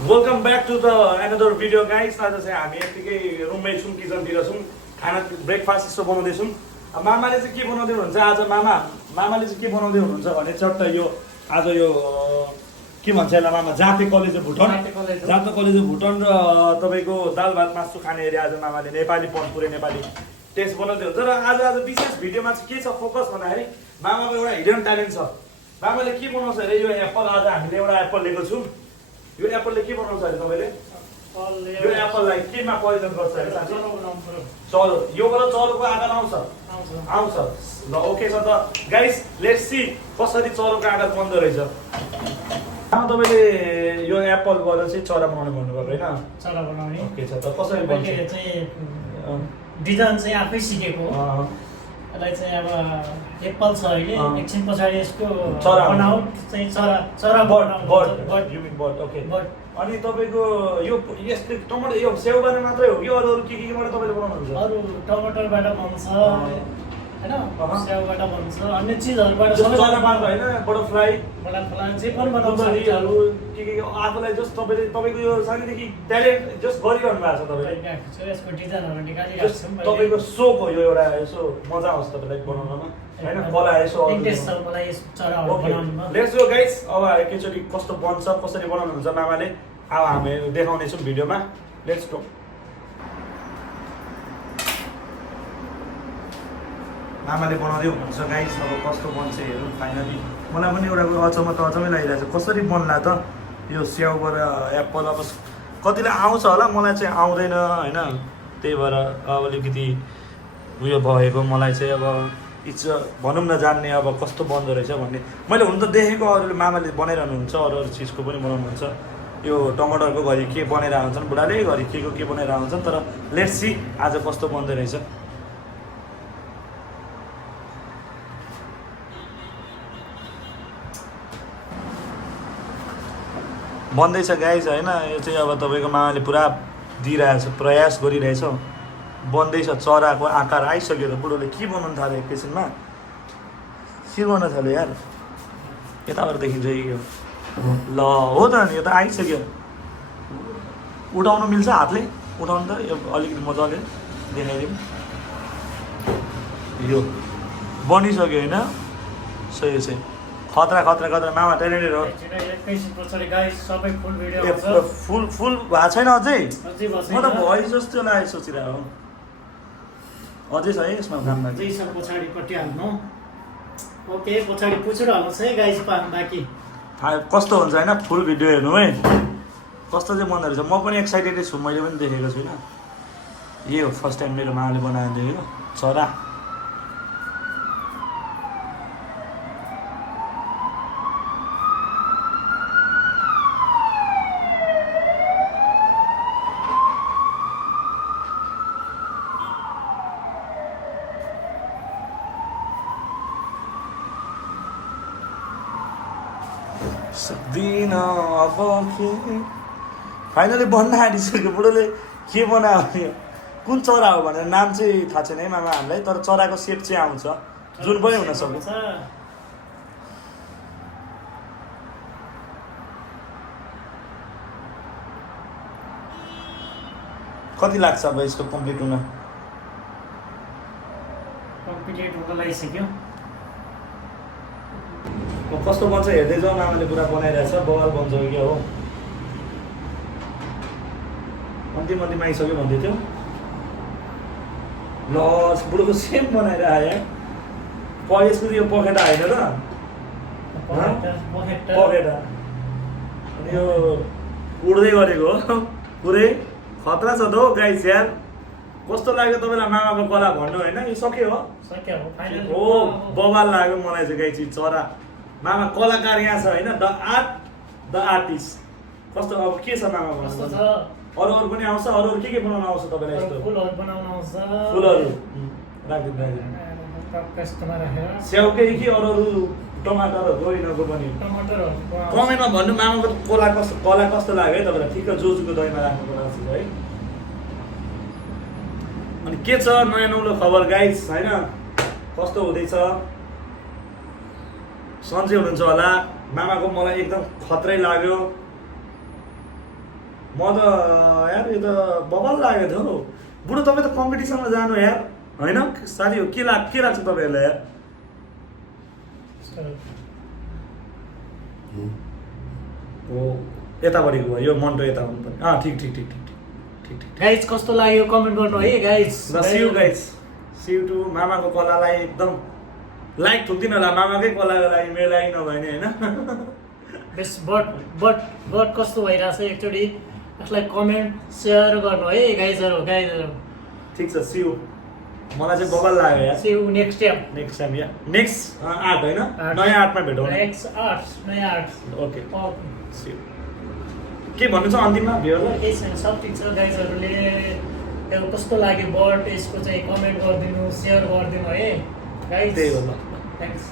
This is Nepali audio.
Welcome back to the another video guys. आज चाहिँ हामी यतिकै रुममै छौँ, किचनतिर छौँ, खाना ब्रेकफास्ट यस्तो बनाउँदैछौँ। मामाले चाहिँ के बनाउँदै हुनुहुन्छ आज? मामाले चाहिँ के बनाउँदै हुनुहुन्छ भने चट्ट यो आज यो के भन्छ यसलाई मामा, जाते कलेजो भुटन। जाते कलेजो भुटन र तपाईँको दाल भात मासु खाने अरे आज मामाले। नेपाली पुरै नेपाली टेस्ट बनाउँदै हुन्छ। र आज विशेष भिडियोमा चाहिँ के छ फोकस भन्दाखेरि मामाको एउटा हिडन ट्यालेन्ट छ। मामाले के बनाउँछ अरे? यो एप्पल, आज हामीले एउटा एप्पल लिएको छौँ। यो एप्पलले के बनाउँछ अरे तपाईँले? यो एप्पललाई केमा परिवर्तन गर्छ अरे साथी? चरो। योबाट चरोको आकार आउँछ। ल ओके छ त गाइस, लेट्स सी कसरी चरोको आकार बन्दो रहेछ। तपाईँले यो एप्पल गरेर चाहिँ चरा बनाउनु भन्नुभएको होइन? चरा बनाउने। ओके छ त कसरी बन्छ? डिजाइन चाहिँ आफै सिकेको। यसलाई चाहिँ अब एप्पल छ अहिले, एकछिन पछाडि यसको बनावट चाहिँ चरा bird you mean bird. Okay. अनि तपाईँको यो यस्तो टमाटर यो स्याउबाट मात्रै हो कि अरू केबाट तपाईँले बनाउनुहुन्छ? अरू टमाटरबाट बन्छ होइन, स्याउबाट बन्छ, अन्य चिजहरूबाट चरा मात्र होइन, बटरफ्लाई जे पनि बनाउँछ। के आफूलाई जस्ट तपाईँको यो सानैदेखि ट्यालेन्ट जस्ट गरिरहनु भएको छ तपाईँले। यसको डिजाइनहरू निकालिरहेको छौँ। तपाईँको सोक हो यो एउटा, यसो मजा आउँछ तपाईँलाई बनाउनमा होइन, कला यसो इन्ट्रेस्ट छ मलाई यस चराहरू बनाउनुमा। Let's go guys. अब एकैचोटि कस्तो बन्छ, कसरी बनाउनुहुन्छ मामाले, अब हामी देखाउनेछौँ भिडियोमा। Let's go. मामाले बनाउँदै हुनुहुन्छ गाइस। अब कस्तो बन्छ हेरौँ फाइनली। मलाई पनि एउटा अचम्मै लागिरहेको छ, कसरी बन्ला त यो स्याउबाट एप्पल। अब कतिलाई आउँछ होला, मलाई चाहिँ आउँदैन होइन, त्यही भएर अब अलिकति उयो भएको मलाई चाहिँ अब इच्छा भनौँ न जान्ने अब कस्तो बन्दो रहेछ भन्ने। मैले हुन त देखेको अरूले मामाले बनाइरहनुहुन्छ, अरू चिजको पनि बनाउनुहुन्छ। यो टमाटरको घरि के बनाइरहेको हुन्छन् बुढाले, घरि के बनाइरहेको हुन्छन्। तर लेट्स सी आज कस्तो बन्दो रहेछ। बन्दैछ गाइस होइन। यो चाहिँ अब तपाईँको मामाले पुरा दिइरहेछ, प्रयास गरिरहेछ, बन्दैछ। चराको आकार आइसक्यो त। बुढोले के बनाउनु थाल्यो एकैछिनमा, के गर्न थाल्यो यार? यताबाट देखिन्छ यो। ल हो त नि, यो त आइसक्यो। उठाउनु मिल्छ हातले? उठाउनु त यो अलिकति मजाले देखाइदिउँ। यो बनिसक्यो होइन। सही चाहिँ खतरा मामा ट्यालेन्टेड हो। फुल भएको छैन अझै? म त भयो जस्तो लाग्यो, सोचिरहेको हो। अझै छ है यसमा काम बाँकी। पछाडिपट्टि हाल्नु। ओके, पछाडि पुछेर हाल्नुहोस् है गाइस, पान बाँकी। कस्तो हुन्छ होइन, फुल भिडियो हेर्नु है, कस्तो चाहिँ बन्दो रहेछ। म पनि एक्साइटेडै छु, मैले पनि देखेको छुइनँ। यही हो फर्स्ट टाइम मेरो मामाले बनाएर देखेको चरा। सक्दिन अब के। फाइनली बन्न आँटिसक्यो। बुढोले के बनायो भने कुन चरा हो भनेर नाम चाहिँ थाहा छैन है मामा हामीलाई, तर चराको सेप चाहिँ आउँछ, जुन पनि हुनसक्छ। कति लाग्छ अब यसको कम्प्लिट हुन? कम्प्लिट हुन लागिसक्यो। कस्तो बन्छ हेर्दै जाउँ। मामाले पुरा बनाइरहेछ, बवाल बन्छ क्या हो। अन्तिम आइसक्यो भन्दै थियो। ल बुढोको सेम बनाएर आयो। यसको यो पखेटा होइन र? पखेटा। अनि यो उड्दै गरेको हो। पुरै खतरा छ त हौ गाइस यार। कस्तो लाग्यो तपाईँलाई मामाको कला भन्नु होइन? यो सक्यो हो हो, बवाल लाग्यो मलाई चाहिँ गाइस। चरा मामा कलाकार यहाँ छ होइन, द आर्टिस्ट। कस्तो अब के छ मामा भन्नु? अरू पनि आउँछ? अरू के बनाउन आउँछ तपाईँलाई? यस्तो फुलहरू बनाउन आउँछ। फुलहरू राखिदिनु स्याउकै कि अरू टमाटरहरू यिनीहरूको पनि? कमेन्टमा भन्नु मामाको कला कस्तो लाग्यो है तपाईँलाई। ठिक्क जोजुको दहीमा राख्नुको लागि है। अनि के छ नयाँ नौलो खबर गाइस होइन? कस्तो हुँदैछ? सन्चै हुनुहुन्छ होला। मामाको मलाई एकदम खत्रै लाग्यो। म त यार यो त बबल लाग्यो थियो हौ बुढो तपाईँ त कम्पिटिसनमा जानु यार होइन साथी हो के लाग्छ तपाईँहरूलाई यार हो यतापट्टिको भयो यो मन्टो यता हुनु पर्ने ठिक गाइज कस्तो लाग्यो कमेन्ट गर्नु है गाइज ल सिउ गाइज सिउ टु मामाको कलालाई एकदम लाइक ठुक्दिन होला मामाकै कलाको लागि मेरो लागि नभए नि होइन बेस बट कस्तो भइरहेछ एकचोटि यसलाई कमेन्ट सेयर गर्नु है गाइजहरू ठिक छ सिउ मलाई चाहिँ बबल लाग्यो यार सी यू नेक्स्ट टाइम या नेक्स्ट 8 होइन नयाँ 8मा भेटौँ नेक्स्ट 8 नयाँ 8 ओके सिउ के भन्नु छ अन्तिममा भिडियोलाई केही छैन सब ठिक छ गाइजहरूले यो कस्तो लाग्यो बट यसको चाहिँ कमेन्ट गरिदिनु सेयर गरिदिनु है गाइज त्यही हो ल थ्याङ्क्स